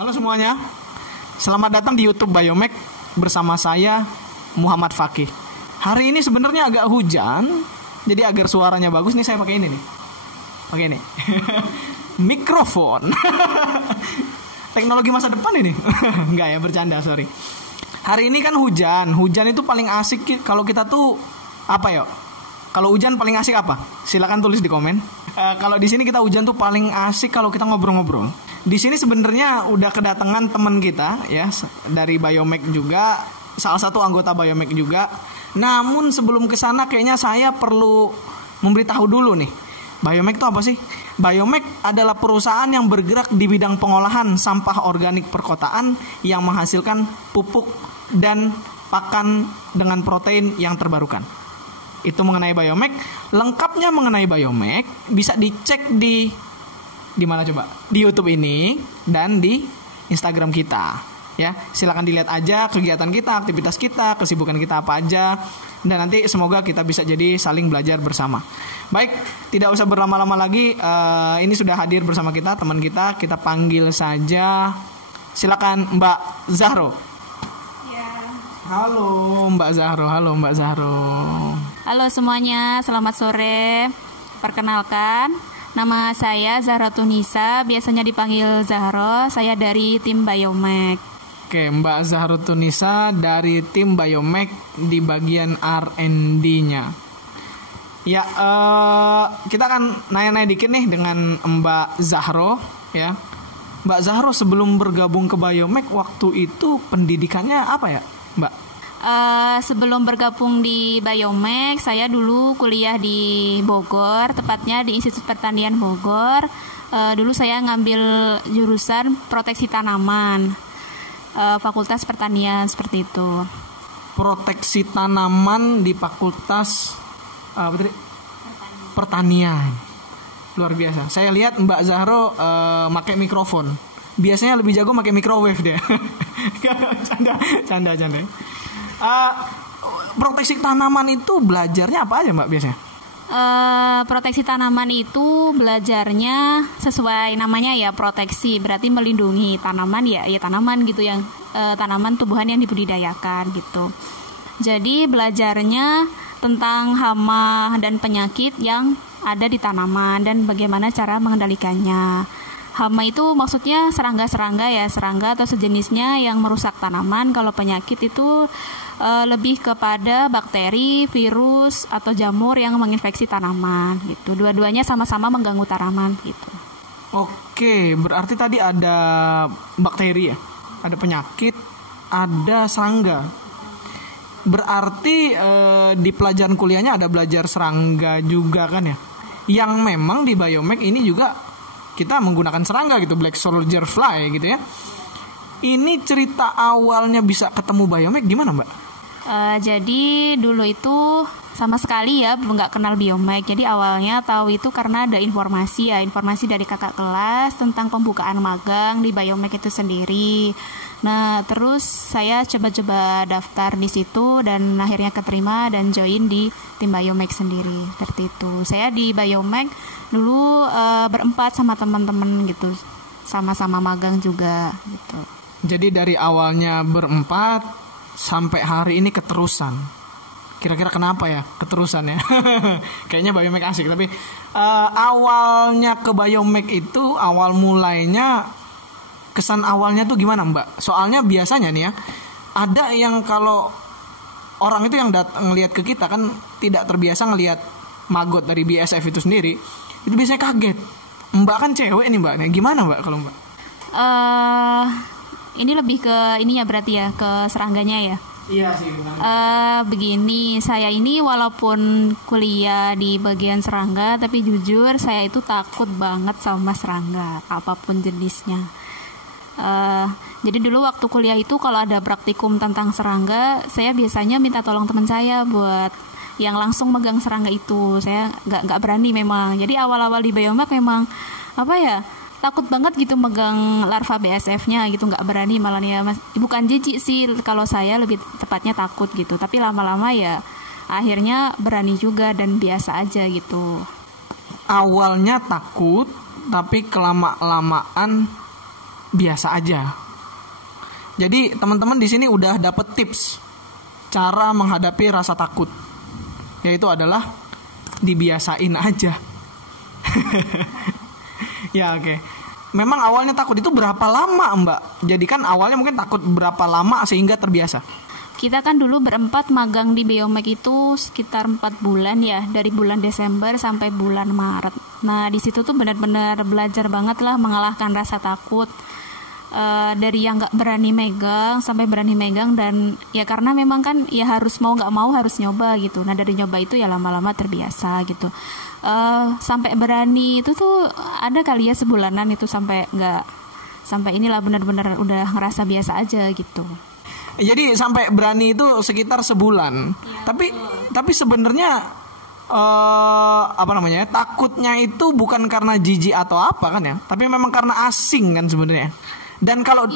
Halo semuanya, selamat datang di YouTube Biomek bersama saya Muhammad Fakih. Hari ini sebenarnya agak hujan, jadi agar suaranya bagus nih saya pakai ini nih. Pakai ini. Mikrofon. Teknologi masa depan ini. Enggak ya, bercanda, sorry. Hari ini kan hujan. Hujan itu paling asik kalau kita tuh apa ya? Kalau hujan paling asik apa? Silakan tulis di komen. Kalau di sini kita hujan tuh paling asik kalau kita ngobrol-ngobrol. Di sini sebenarnya udah kedatangan teman kita ya dari Biomek juga, salah satu anggota Biomek juga. Namun sebelum ke sana kayaknya saya perlu memberitahu dulu nih. Biomek itu apa sih? Biomek adalah perusahaan yang bergerak di bidang pengolahan sampah organik perkotaan yang menghasilkan pupuk dan pakan dengan protein yang terbarukan. Itu mengenai Biomek. Lengkapnya mengenai Biomek bisa dicek di mana coba? Di YouTube ini dan di Instagram kita. Ya, silakan dilihat aja kegiatan kita, aktivitas kita, kesibukan kita apa aja, dan nanti semoga kita bisa jadi saling belajar bersama. Baik, tidak usah berlama-lama lagi. Ini sudah hadir bersama kita teman kita. Kita panggil saja. Silakan Mbak Zahro. Halo Mbak Zahro, halo Mbak Zahro. Halo semuanya, selamat sore. Perkenalkan, nama saya Zahra Tunisa, biasanya dipanggil Zahro. Saya dari tim Biomek. Oke, Mbak Zahra Tunisa dari tim Biomek di bagian R&D-nya. Ya, kita akan nanya-nanya dikit nih dengan Mbak Zahro, ya. Mbak Zahro sebelum bergabung ke Biomek waktu itu pendidikannya apa ya, Mbak? Sebelum bergabung di Biomek, saya dulu kuliah di Bogor, tepatnya di Institut Pertanian Bogor. Dulu saya ngambil jurusan proteksi tanaman, Fakultas Pertanian seperti itu. Proteksi tanaman di Fakultas Pertanian. Luar biasa. Saya lihat Mbak Zahro pakai mikrofon. Biasanya lebih jago pakai microwave dia. Canda. Proteksi tanaman itu belajarnya apa aja Mbak biasanya? Proteksi tanaman itu belajarnya sesuai namanya ya, proteksi berarti melindungi tanaman ya tanaman gitu, yang tanaman tumbuhan yang dibudidayakan gitu. Jadi belajarnya tentang hama dan penyakit yang ada di tanaman dan bagaimana cara mengendalikannya. Hama itu maksudnya serangga atau sejenisnya yang merusak tanaman. Kalau penyakit itu lebih kepada bakteri, virus, atau jamur yang menginfeksi tanaman gitu. Dua-duanya sama-sama mengganggu tanaman gitu. Oke, berarti tadi ada bakteri ya, ada penyakit, ada serangga. Berarti di pelajaran kuliahnya ada belajar serangga juga kan ya? Yang memang di Biomek ini juga kita menggunakan serangga gitu, black soldier fly gitu ya. Ini cerita awalnya bisa ketemu Biomek gimana Mbak? Jadi dulu itu sama sekali ya belum nggak kenal Biomek. Jadi awalnya tahu itu karena ada informasi dari kakak kelas tentang pembukaan magang di Biomek itu sendiri. Nah terus saya coba-coba daftar di situ dan akhirnya keterima dan join di tim Biomek sendiri. Seperti itu. Saya di Biomek dulu berempat sama teman-teman gitu, sama-sama magang juga gitu. Jadi dari awalnya berempat sampai hari ini keterusan. Kira-kira kenapa ya keterusan ya? Kayaknya Biomek asik, tapi awalnya ke Biomek itu awal mulainya, kesan awalnya tuh gimana Mbak? Soalnya biasanya nih ya, ada yang kalau orang itu yang ngelihat ke kita kan tidak terbiasa ngelihat magot dari BSF itu sendiri, itu biasanya kaget. Mbak kan cewek nih Mbak, nah, gimana Mbak kalau Mbak? Ini lebih ke ininya berarti ya, ke serangganya ya. Iya sih benar. Begini, saya ini walaupun kuliah di bagian serangga, tapi jujur saya itu takut banget sama serangga, apapun jenisnya. Jadi dulu waktu kuliah itu kalau ada praktikum tentang serangga, saya biasanya minta tolong teman saya buat yang langsung megang serangga itu. Saya nggak berani memang. Jadi awal-awal di Biomek memang takut banget gitu megang larva BSF-nya gitu, nggak berani malah ya mas. Bukan jijik sih kalau saya, lebih tepatnya takut gitu. Tapi lama-lama ya akhirnya berani juga dan biasa aja gitu. Awalnya takut, tapi kelama-lamaan biasa aja. Jadi teman-teman di sini udah dapet tips cara menghadapi rasa takut, yaitu adalah dibiasain aja. Ya oke. Memang awalnya takut itu berapa lama Mbak? Jadi kan awalnya mungkin takut berapa lama sehingga terbiasa? Kita kan dulu berempat magang di Biomek itu sekitar 4 bulan ya, dari bulan Desember sampai bulan Maret. Nah di situ tuh benar-benar belajar banget lah mengalahkan rasa takut. Dari yang nggak berani megang sampai berani megang, dan ya karena memang kan ya harus mau nggak mau harus nyoba gitu. Nah dari nyoba itu ya lama-lama terbiasa gitu. Sampai berani itu tuh ada kali ya sebulanan itu, sampai inilah benar-benar udah ngerasa biasa aja gitu. Jadi sampai berani itu sekitar sebulan. Ya, tapi sebenarnya takutnya itu bukan karena jijik atau apa kan ya, tapi memang karena asing kan sebenarnya. Dan kalau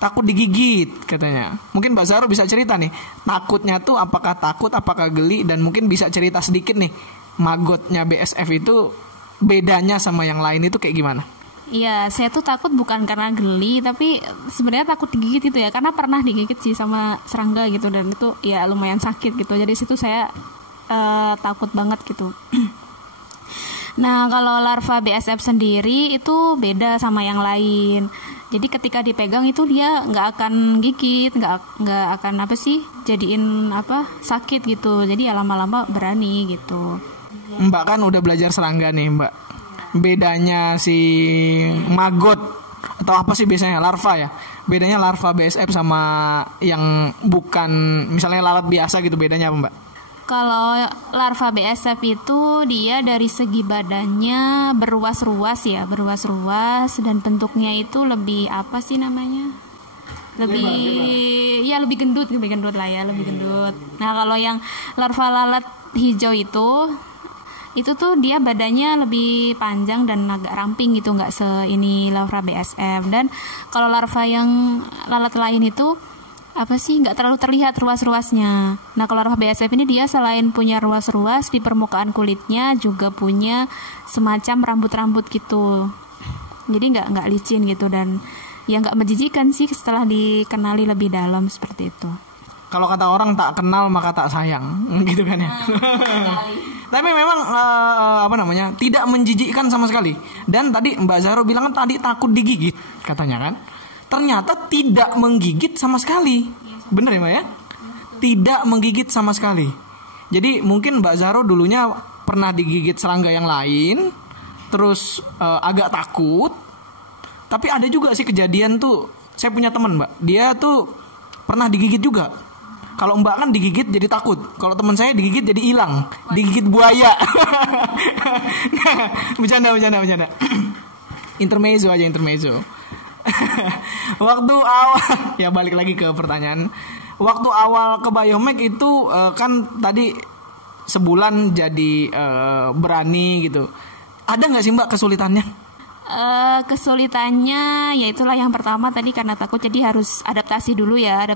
takut digigit katanya, mungkin Mbak Zahro bisa cerita nih, takutnya tuh apakah takut, apakah geli, dan mungkin bisa cerita sedikit nih, magotnya BSF itu bedanya sama yang lain itu kayak gimana? Iya, saya tuh takut bukan karena geli, tapi sebenarnya takut digigit gitu ya, karena pernah digigit sih sama serangga gitu, dan itu ya lumayan sakit gitu. Jadi situ saya takut banget gitu. Nah, kalau larva BSF sendiri itu beda sama yang lain. Jadi ketika dipegang itu dia nggak akan gigit, nggak akan jadiin sakit gitu. Jadi ya lama-lama berani gitu. Mbak kan udah belajar serangga nih Mbak. Bedanya si maggot atau apa sih biasanya larva ya? Bedanya larva BSF sama yang bukan misalnya lalat biasa gitu, bedanya apa Mbak? Kalau larva BSF itu dia dari segi badannya berruas-ruas dan bentuknya itu lebih lebih gendut lah ya, lebih gendut. Nah kalau yang larva lalat hijau itu tuh dia badannya lebih panjang dan agak ramping gitu, nggak ini larva BSF. Dan kalau larva yang lalat lain itu nggak terlalu terlihat ruas-ruasnya. Nah kalau larva BSF ini dia selain punya ruas-ruas di permukaan kulitnya juga punya semacam rambut-rambut gitu. Jadi nggak licin gitu, dan ya nggak menjijikan sih setelah dikenali lebih dalam seperti itu. Kalau kata orang tak kenal maka tak sayang, gitu kan ya. Tapi memang tidak menjijikkan sama sekali. Dan tadi Mbak Zahro bilang kan tadi takut digigit katanya kan. Ternyata tidak menggigit sama sekali. Bener ya Mbak ya? Tidak menggigit sama sekali. Jadi mungkin Mbak Zahro dulunya pernah digigit serangga yang lain, terus agak takut. Tapi ada juga sih kejadian tuh, saya punya teman Mbak, dia tuh pernah digigit juga. Kalau Mbak kan digigit jadi takut. Kalau teman saya digigit jadi hilang, digigit buaya. Bercanda. Intermezzo. Waktu awal ya balik lagi ke pertanyaan. Waktu awal ke Biomek itu kan tadi sebulan jadi berani gitu. Ada nggak sih Mbak kesulitannya? Kesulitannya ya itulah yang pertama tadi, karena takut jadi harus adaptasi dulu ya,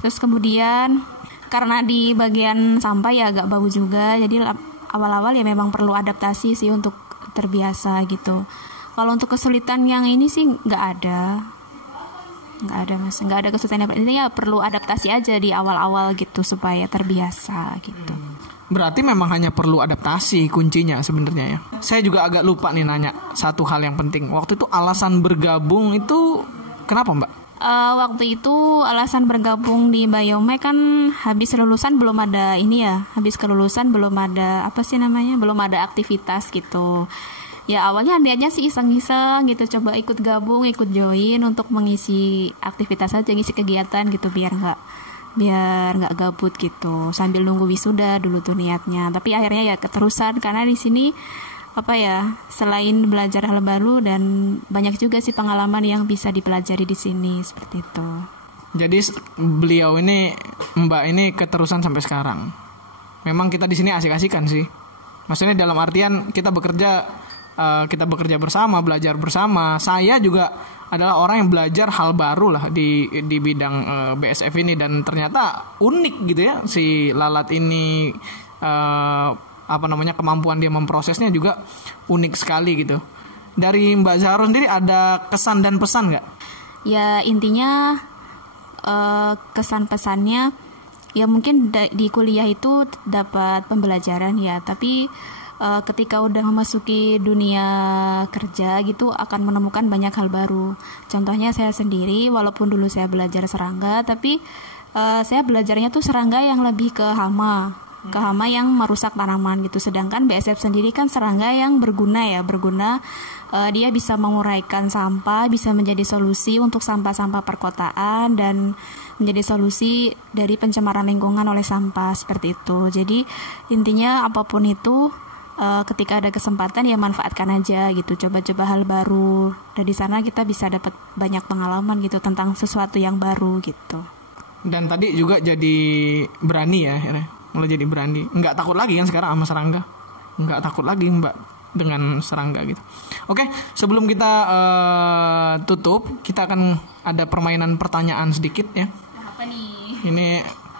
Terus kemudian karena di bagian sampah ya agak bau juga, jadi awal-awal ya memang perlu adaptasi sih untuk terbiasa gitu. Kalau untuk kesulitan yang ini sih nggak ada kesulitan. Intinya perlu adaptasi aja di awal-awal gitu supaya terbiasa gitu. Berarti memang hanya perlu adaptasi kuncinya sebenarnya ya. Saya juga agak lupa nih nanya satu hal yang penting. Waktu itu alasan bergabung itu kenapa Mbak? Waktu itu alasan bergabung di Biomek kan habis kelulusan belum ada belum ada aktivitas gitu. Ya awalnya niatnya sih iseng-iseng gitu, coba ikut gabung, ikut join untuk mengisi aktivitas aja, ngisi kegiatan gitu biar nggak gabut gitu, sambil nunggu wisuda dulu tuh niatnya. Tapi akhirnya ya keterusan karena di sini selain belajar hal baru dan banyak juga sih pengalaman yang bisa dipelajari di sini seperti itu. Jadi beliau ini Mbak ini keterusan sampai sekarang. Memang kita di sini asik-asikan sih. Maksudnya dalam artian kita bekerja bersama, belajar bersama. Saya juga adalah orang yang belajar hal baru lah di bidang BSF ini, dan ternyata unik gitu ya si lalat ini, kemampuan dia memprosesnya juga unik sekali gitu. Dari Mbak Zahro sendiri ada kesan dan pesan nggak? Ya intinya kesan pesannya ya mungkin di kuliah itu dapat pembelajaran ya, tapi ketika udah memasuki dunia kerja gitu akan menemukan banyak hal baru. Contohnya saya sendiri, walaupun dulu saya belajar serangga, tapi saya belajarnya tuh serangga yang lebih ke hama yang merusak tanaman gitu. Sedangkan BSF sendiri kan serangga yang berguna. Dia bisa menguraikan sampah, bisa menjadi solusi untuk sampah-sampah perkotaan dan menjadi solusi dari pencemaran lingkungan oleh sampah seperti itu. Jadi intinya apapun itu ketika ada kesempatan ya manfaatkan aja gitu. Coba-coba hal baru. Dari sana kita bisa dapat banyak pengalaman gitu tentang sesuatu yang baru gitu. Dan tadi juga jadi berani ya, mulai jadi berani. Nggak takut lagi kan sekarang sama serangga. Nggak takut lagi Mbak dengan serangga gitu. Oke, sebelum kita tutup, kita akan ada permainan pertanyaan sedikit ya. Apa nih? Ini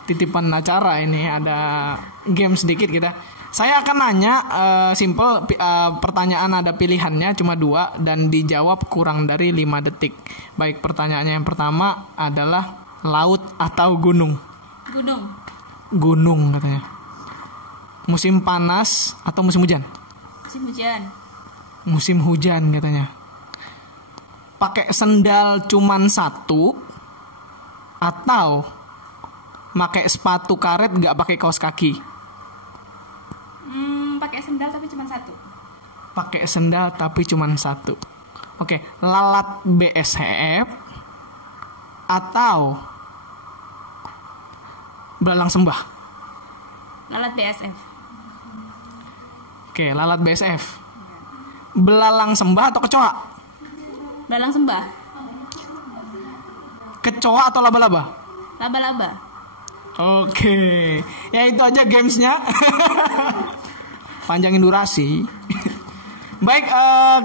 titipan acara, ini ada game sedikit kita. Saya akan nanya simple, pertanyaan ada pilihannya cuma 2 dan dijawab kurang dari 5 detik. Baik, pertanyaannya yang pertama adalah laut atau gunung? Gunung. Gunung katanya. Musim panas atau musim hujan? Musim hujan. Musim hujan katanya. Pakai sendal cuman 1 atau pakai sepatu karet nggak pakai kaos kaki? Pakai sendal tapi cuma 1. Pakai sendal tapi cuma 1. Oke, lalat BSF atau belalang sembah? Lalat BSF. Oke, lalat BSF. Belalang sembah atau kecoa? Belalang sembah. Kecoa atau laba-laba? Laba-laba. Oke, ya itu aja gamesnya. Panjangin durasi. Baik,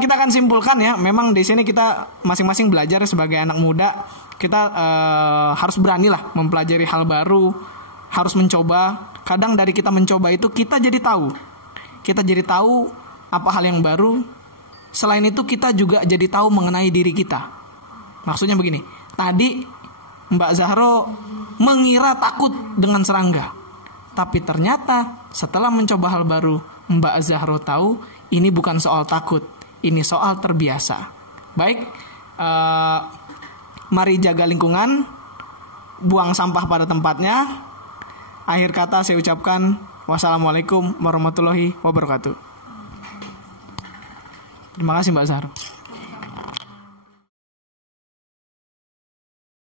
kita akan simpulkan ya. Memang di sini kita masing-masing belajar sebagai anak muda. Kita harus beranilah mempelajari hal baru, harus mencoba. Kadang dari kita mencoba itu kita jadi tahu. Kita jadi tahu apa hal yang baru. Selain itu kita juga jadi tahu mengenai diri kita. Maksudnya begini. Tadi Mbak Zahro mengira takut dengan serangga. Tapi ternyata setelah mencoba hal baru, Mbak Zahro tahu ini bukan soal takut, ini soal terbiasa. Baik, mari jaga lingkungan, buang sampah pada tempatnya. Akhir kata saya ucapkan wassalamualaikum warahmatullahi wabarakatuh. Terima kasih Mbak Zahro.